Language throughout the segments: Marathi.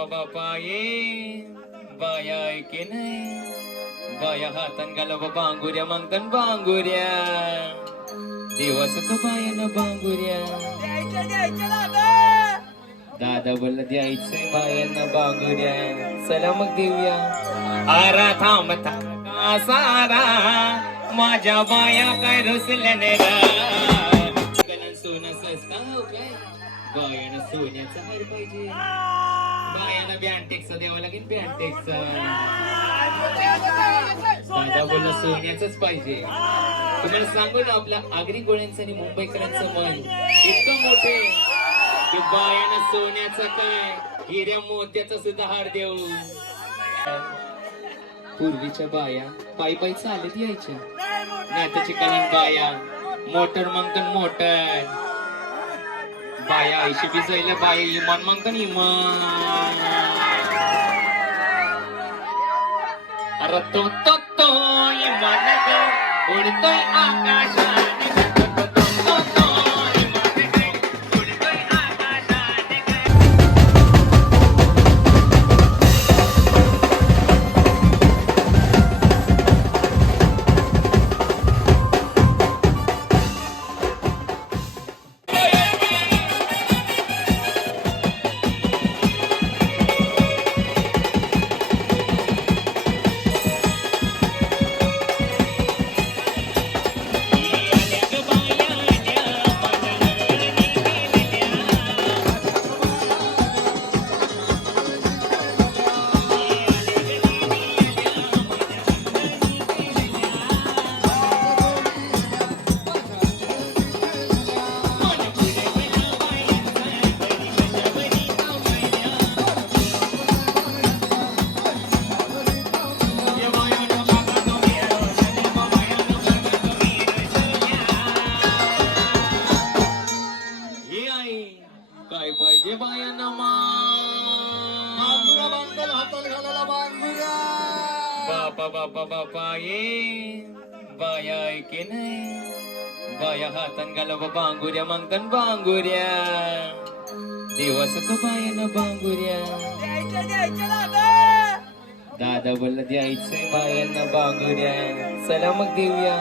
बापा ये बाया ऐके नाही बाया हातान घाला बांगुऱ्या मागतान बांगुऱ्या देवाचं का बायानं बांगुऱ्या दादा बोलला द्यायचंय बायांना बांगुऱ्या चला मग देऊया आरा थांब सारा माझ्या बाया काय रुसल्याने सोनं सस्ता हो काय बायानं सोन्याचा हार पाहिजे बायानं बँटेक्सचा द्यावा लागेल बँटेक्सचा दादा बोलला सोन्याचंच पाहिजे तुम्हाला सांगू ना आपल्या आगरी गोळ्यांचं आणि मुंबईकरांचं मन इतकं मोठे की बायानं सोन्याचा काय हिऱ्या मोत्याचा सुद्धा हार देऊ पूर्वीच्या बाया पायी पायी चालत यायच्या नात्याची काही बाया मोटर मागतात मोटर बाया ऐशी बिजायला बाया इमान मागतात इमान अरे तो इमान उडतोय आकाशात काय पाहिजे बायांना बापा ये बाया ऐके नाही बाया हातान घाला बांगुऱ्या मागतान बांगुऱ्या देवाचं का बायानं बांगुऱ्या दादा बोलला द्यायचंय बायांना बांगुऱ्या चला मग देऊया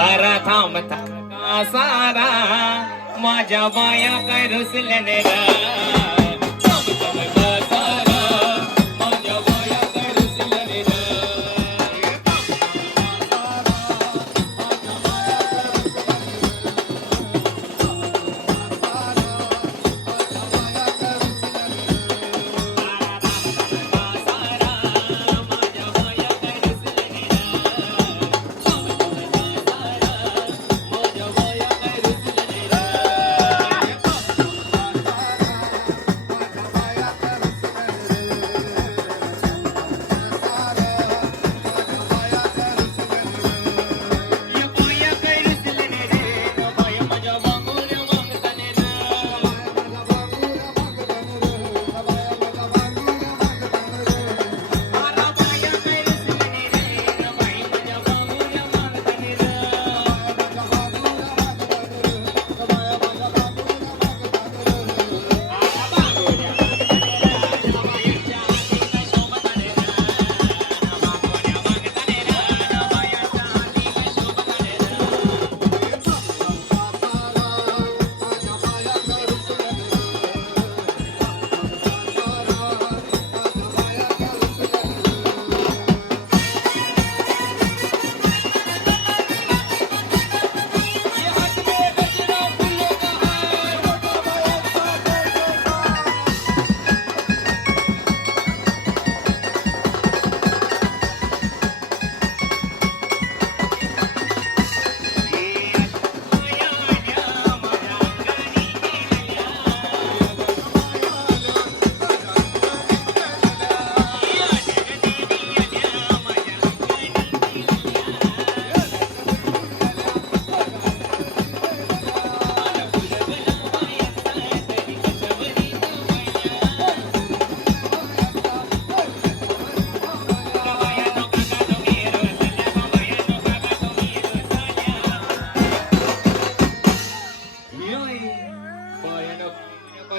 आरा थांब सारा माझ्या बाया काय रुसल्याने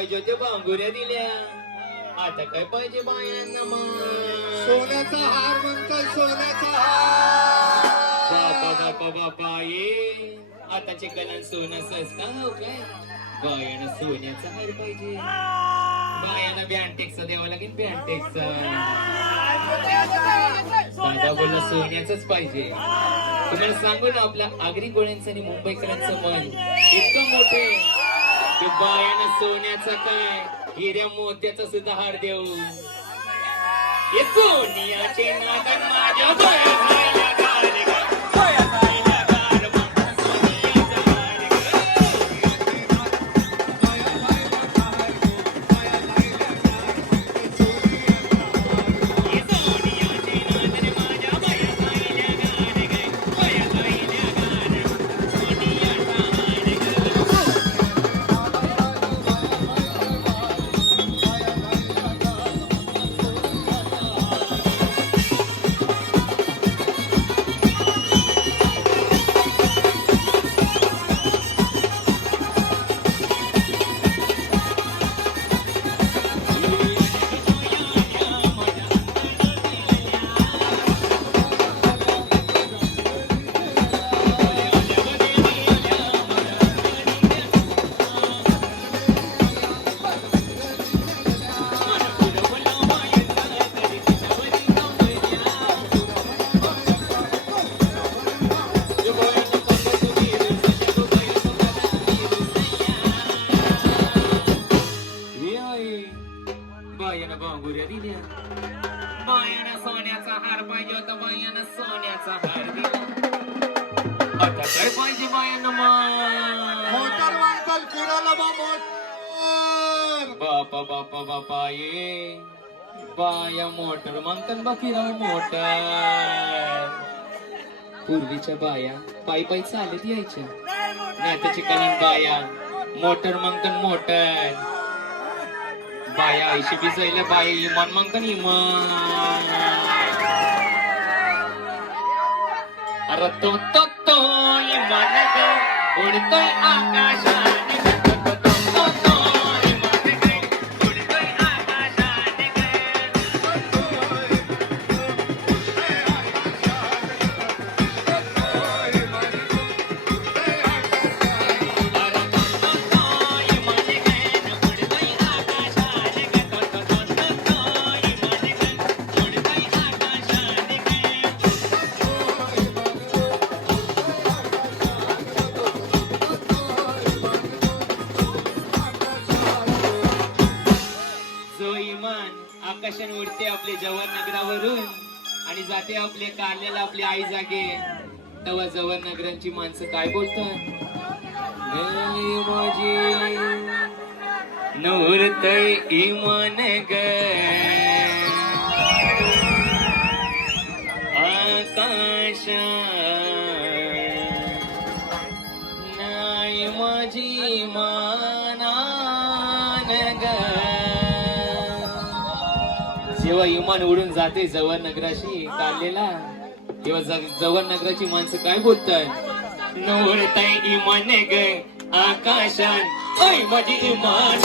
पाहिजे ते बांगुऱ्या दिल्या आता काय पाहिजे बायांना मग सोन्याचा हार म्हणतोय, सोन्याचा हार. बापा बापा ये आताचे कलन सोनं सस्ता हो काय बायानं सोन्याचा हार पाहिजे बायानं बँटेक्सचा द्यावा लागेल बँटेक्सचा दादा बोलला सोन्याचंच पाहिजे तुम्हाला सांगू ना आपल्या आगरी कोळ्यांचं आणि मुंबईकरांचं मन इतकं मोठे की बायानं सोन्याचा काय हिऱ्या मोत्याचा सुद्धा हार देऊ हे सोनियाचे नागन माझ्या बाया गाणे गा. बायानं बांगुऱ्या दिल्या बायानं सोन्याचा हार पाहिजे होता बायानं सोन्याचा हार दिला आता काय पाहिजे बायानं मोटर वांकल कुणाला बा मोटर. बापा बापा ये बाया मोटर मागतात बा फिराव मोटर पूर्वीच्या बाया पायी चालत यायच्या नाही त्याची काही बाया मोटर मागतात मोटर बाया ऐशी पिसायला बाया इमान मागतात इमान अरे तो इमान उडतोय आकाशात आकाशान उडते आपले जवाहर नगरावरून आणि जाते आपले कारल्याला आपली आई जागे तेव्हा जवाहर नगरांची माणसं काय बोलतात माझी नूरतय इमान ग आकाश नाही माझी मानान ग जेव्हा इमान उडून जाते जवाहर नगराशी काढलेला तेव्हा जवाहर नगराची माणसं काय बोलतात नवरताय इमान ग आकाशात माझी इमान